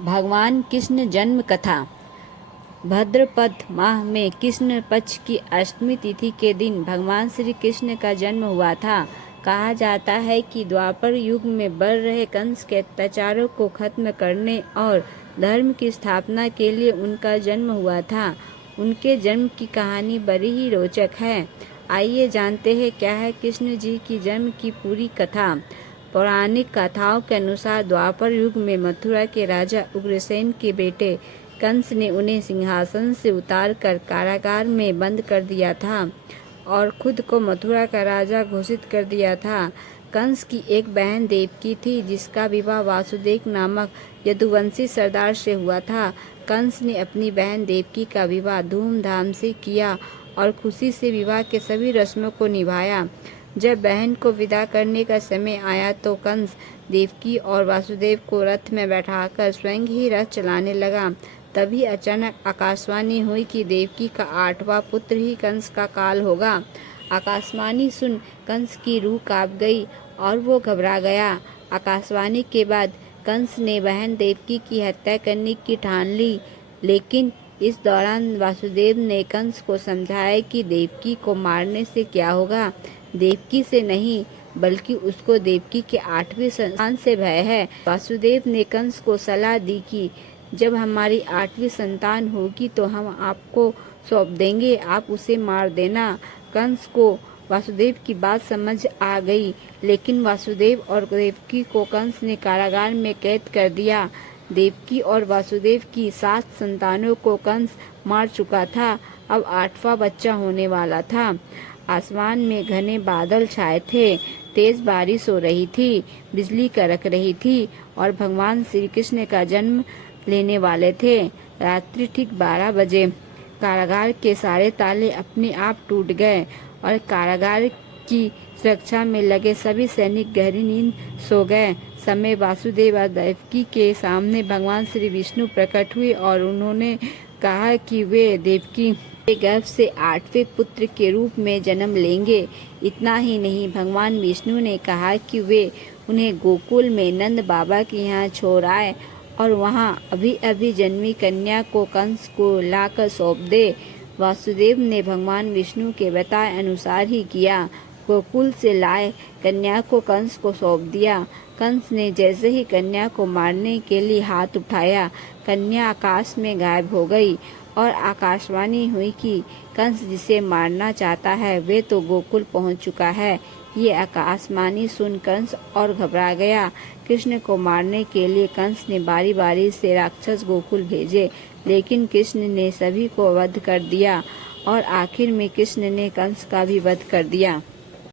भगवान कृष्ण जन्म कथा। भाद्रपद माह में कृष्ण पक्ष की अष्टमी तिथि के दिन भगवान श्री कृष्ण का जन्म हुआ था। कहा जाता है कि द्वापर युग में बढ़ रहे कंस के अत्याचारों को खत्म करने और धर्म की स्थापना के लिए उनका जन्म हुआ था। उनके जन्म की कहानी बड़ी ही रोचक है। आइए जानते हैं क्या है कृष्ण जी की जन्म की पूरी कथा। पौराणिक कथाओं के अनुसार द्वापर युग में मथुरा के राजा उग्रसेन के बेटे कंस ने उन्हें सिंहासन से उतारकर कारागार में बंद कर दिया था और खुद को मथुरा का राजा घोषित कर दिया था। कंस की एक बहन देवकी थी जिसका विवाह वासुदेव नामक यदुवंशी सरदार से हुआ था। कंस ने अपनी बहन देवकी का विवाह धूमधाम से किया और खुशी से विवाह के सभी रस्मों को निभाया। जब बहन को विदा करने का समय आया तो कंस देवकी और वासुदेव को रथ में बैठाकर स्वयं ही रथ चलाने लगा। तभी अचानक आकाशवाणी हुई कि देवकी का 8वां पुत्र ही कंस का काल होगा। आकाशवाणी सुन कंस की रूह कांप गई और वो घबरा गया। आकाशवाणी के बाद कंस ने बहन देवकी की हत्या करने की ठान ली, लेकिन इस दौरान वासुदेव ने कंस को समझाया कि देवकी को मारने से क्या होगा। देवकी से नहीं बल्कि उसको देवकी के 8वें संतान से भय है। वासुदेव ने कंस को सलाह दी कि जब हमारी 8वीं संतान होगी तो हम आपको सौंप देंगे, आप उसे मार देना। कंस को वासुदेव की बात समझ आ गई, लेकिन वासुदेव और देवकी को कंस ने कारागार में कैद कर दिया। देवकी और वासुदेव की 7 संतानों को कंस मार चुका था। अब 8वां बच्चा होने वाला था। आसमान में घने बादल छाए थे, तेज बारिश हो रही थी, बिजली कड़क रही थी और भगवान श्री कृष्ण का जन्म लेने वाले थे। रात्रि ठीक 12 बजे कारागार के सारे ताले अपने आप टूट गए और कारागार की सुरक्षा में लगे सभी सैनिक गहरी नींद सो गए। समय वासुदेव और देवकी के सामने भगवान श्री विष्णु प्रकट हुए और उन्होंने कहा कि वे देवकी के गर्भ से 8वें पुत्र के रूप में जन्म लेंगे। इतना ही नहीं, भगवान विष्णु ने कहा कि वे उन्हें गोकुल में नंद बाबा के यहाँ छोड़ आए और वहाँ अभी अभी जन्मी कन्या को कंस को लाकर सौंप दे। वासुदेव ने भगवान विष्णु के बताए अनुसार ही किया। गोकुल से लाए कन्या को कंस को सौंप दिया। कंस ने जैसे ही कन्या को मारने के लिए हाथ उठाया, कन्या आकाश में गायब हो गई और आकाशवाणी हुई कि कंस जिसे मारना चाहता है वे तो गोकुल पहुंच चुका है। ये आकाशवाणी सुन कंस और घबरा गया। कृष्ण को मारने के लिए कंस ने बारी बारी से राक्षस गोकुल भेजे, लेकिन कृष्ण ने सभी को वध कर दिया और आखिर में कृष्ण ने कंस का भी वध कर दिया।